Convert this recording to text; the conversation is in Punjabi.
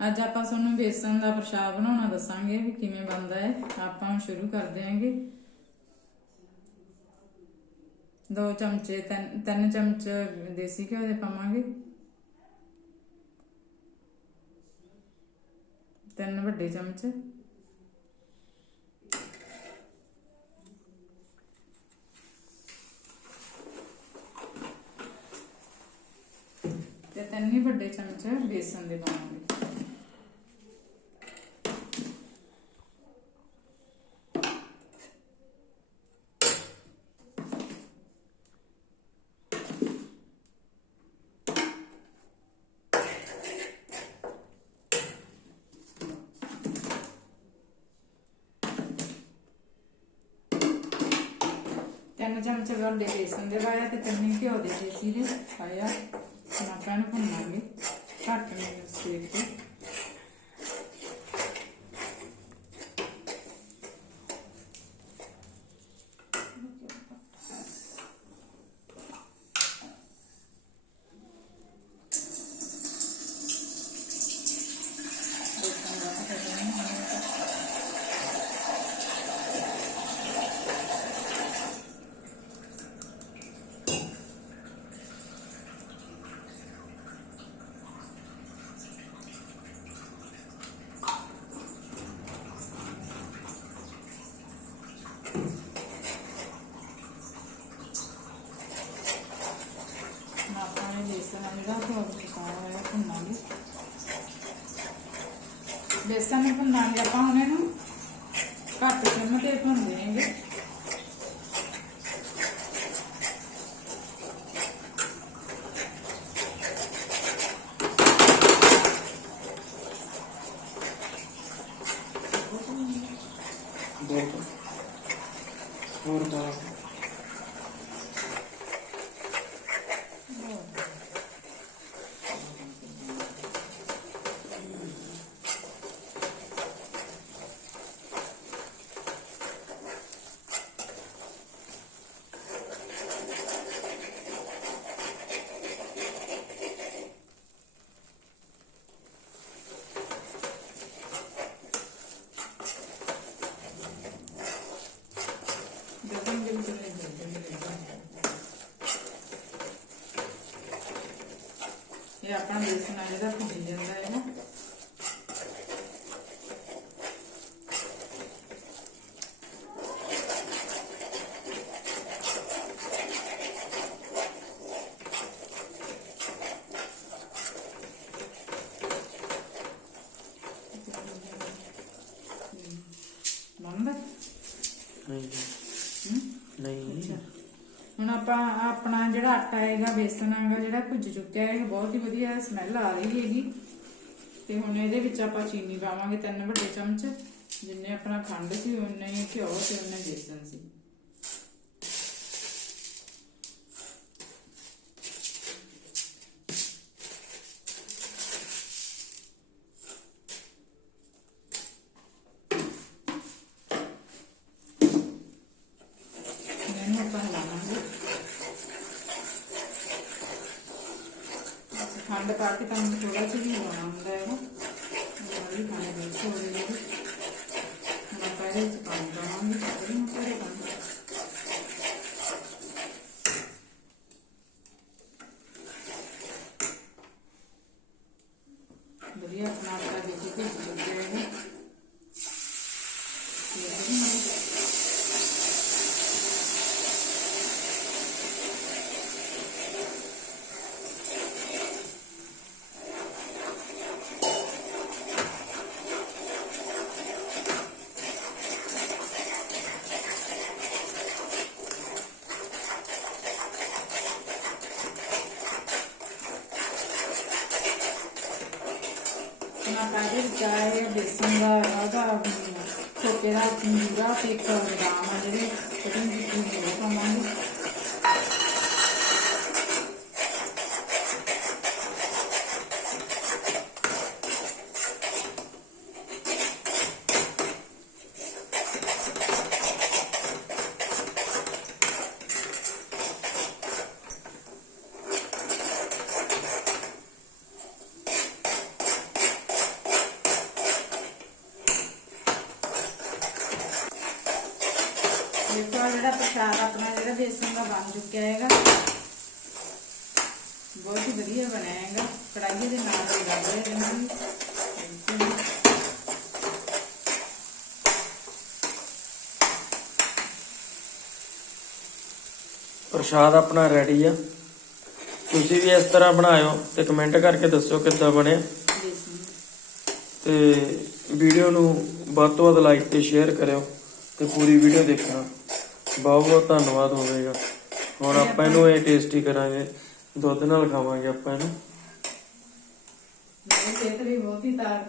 ਅੱਜ ਆਪਾਂ ਤੁਹਾਨੂੰ ਬੇਸਨ ਦਾ ਪ੍ਰਸ਼ਾਦ ਬਣਾਉਣਾ ਦੱਸਾਂਗੇ ਵੀ ਕਿਵੇਂ ਬਣਦਾ ਹੈ। ਆਪਾਂ ਸ਼ੁਰੂ ਕਰ ਦਿਆਂਗੇ ਦੋ ਚਮਚੇ, ਤਿੰਨ ਤਿੰਨ ਚਮਚ ਦੇਸੀ ਘਿਓ ਦੇ ਪਾਵਾਂਗੇ। ਤਿੰਨ ਵੱਡੇ ਚਮਚ। ਤੇ ਤਿੰਨ ਹੀ ਵੱਡੇ ਚਮਚ ਬੇਸਨ ਦੇ ਪਾਵਾਂਗੇ। చెంచా వేసేసింది తర్వాత తనకి వదిలేసేసింది అయ్యా నాకు అనుకున్నాను పక్కన వేసేసి Thank you. ਬੇਸਨ ਨੂੰ ਭੁੰਨਾਂਗੇ ਆਪਾਂ ਹੁਣ ਇਹਨੂੰ ਘੱਟ ਸਿਮ ਤੇ ਭੁੰਨ ਦੇਵਾਂਗੇ ਇਹ ਆਪਣਾ ਬੇਸਨ ਆ ਜਿਹੜਾ ਭੁੱਜ ਜਾਂਦਾ ਹੈ ਨਾ ਬੰਦ ਨਹੀਂ ਹੂੰ ਨਹੀਂ ਹੁਣ ਆਪਾਂ ਆਪਣਾ ਜਿਹੜਾ ਆਟਾ ਹੈਗਾ, ਬੇਸਨ ਹੈਗਾ, ਜਿਹੜਾ ਭੁੱਜ ਚੁੱਕਿਆ ਹੈ ਬਹੁਤ ਹੀ ਵਧੀਆ ਸਮੈਲ ਆ ਰਹੀ ਹੈਗੀ। ਤੇ ਹੁਣ ਇਹਦੇ ਵਿੱਚ ਆਪਾਂ ਚੀਨੀ ਪਾਵਾਂਗੇ ਤਿੰਨ ਵੱਡੇ ਚਮਚ, ਜਿੰਨੇ ਆਪਣਾ ਖੰਡ ਸੀ ਉਨੇ ਹੀ ਘਿਓ ਤੇ ਉਨੇ ਬੇਸਨ ਸੀ। बताते टाइम थोड़ा सा भी आराम रहेगा खाने देर से हो जाएगी मैं पहले से पानी बनाऊँगी पहले मैं पहले बढ़िया, अपना आटा देखिए जाएगा ਕਾਹਦੇ ਵਿੱਚ ਬੇਸਨ ਦਾ ਉਹਦਾ ਛੋਟੇ ਦਾ ਜੂਰਾ ਤੇ ਇੱਕ ਬਦਾਮ ਆ ਜਿਹੜੇ ਕਟਿੰਗ ਕੀਤੀ ਹੋਈ ਉਹ ਪਾਵਾਂਗੇ ਦੇਖੋ ਆਹ ਜਿਹੜਾ ਪ੍ਰਸ਼ਾਦ ਆਪਣਾ ਜਿਹੜਾ ਬੇਸਨ ਦਾ ਬਣ ਚੁੱਕਿਆ ਹੈਗਾ। ਬਹੁਤ ਹੀ ਵਧੀਆ ਬਣਿਆ ਹੈਗਾ। ਕੜਾਈਏ ਦੇ ਨਾਲ ਹੀ ਲੱਗ ਰਿਹਾ ਜਿਵੇਂ ਪ੍ਰਸ਼ਾਦ ਆਪਣਾ ਰੈਡੀ ਆ। ਤੁਸੀਂ ਵੀ ਇਸ ਤਰ੍ਹਾਂ ਬਣਾਇਓ ਤੇ ਕਮੈਂਟ ਕਰਕੇ ਦੱਸਿਓ ਕਿੱਦਾਂ ਬਣਿਆ। ਤੇ ਵੀਡੀਓ ਨੂੰ ਵੱਧ ਤੋਂ ਵੱਧ ਲਾਈਕ ਤੇ ਸ਼ੇਅਰ ਕਰਿਓ ਤੇ ਪੂਰੀ ਵੀਡੀਓ ਦੇਖਣਾ। ਬਹੁਤ ਬਹੁਤ ਧੰਨਵਾਦ ਹੋਵੇਗਾ। ਹੁਣ ਆਪਾਂ ਇਹਨੂੰ ਇਹ ਟੇਸਟੀ ਕਰਾਂਗੇ। ਦੁੱਧ ਨਾਲ ਖਾਵਾਂਗੇ ਆਪਾਂ ਇਹਨੂੰ। ਮੇਰੀ ਸਿਹਤ ਵੀ ਬਹੁਤ ਹੀ ਤਾਰ